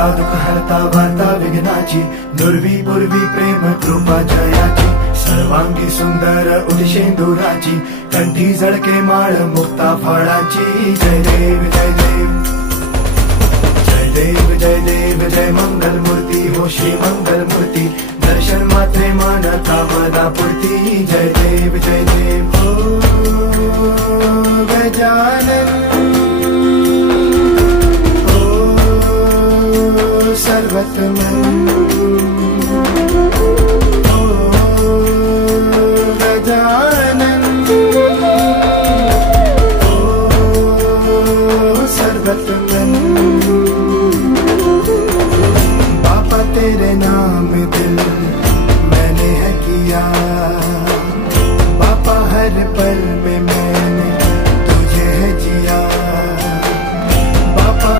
हरता दुःख हरता वार्ता विघ्नाची, दुर्वी पूर्वी प्रेम कृपा जयाची, सर्वांगी सुंदर उदिशेंदुराची, कंठी झळके माळ मुक्ता फळाची. जय देव जय देव जय देव जय देव जय मंगल मूर्ती हो श्री मंगल मूर्ती, दर्शन मात्रे मन कामना पूर्ती. जय देव जय देव हो गजानन हो सर्वतमन.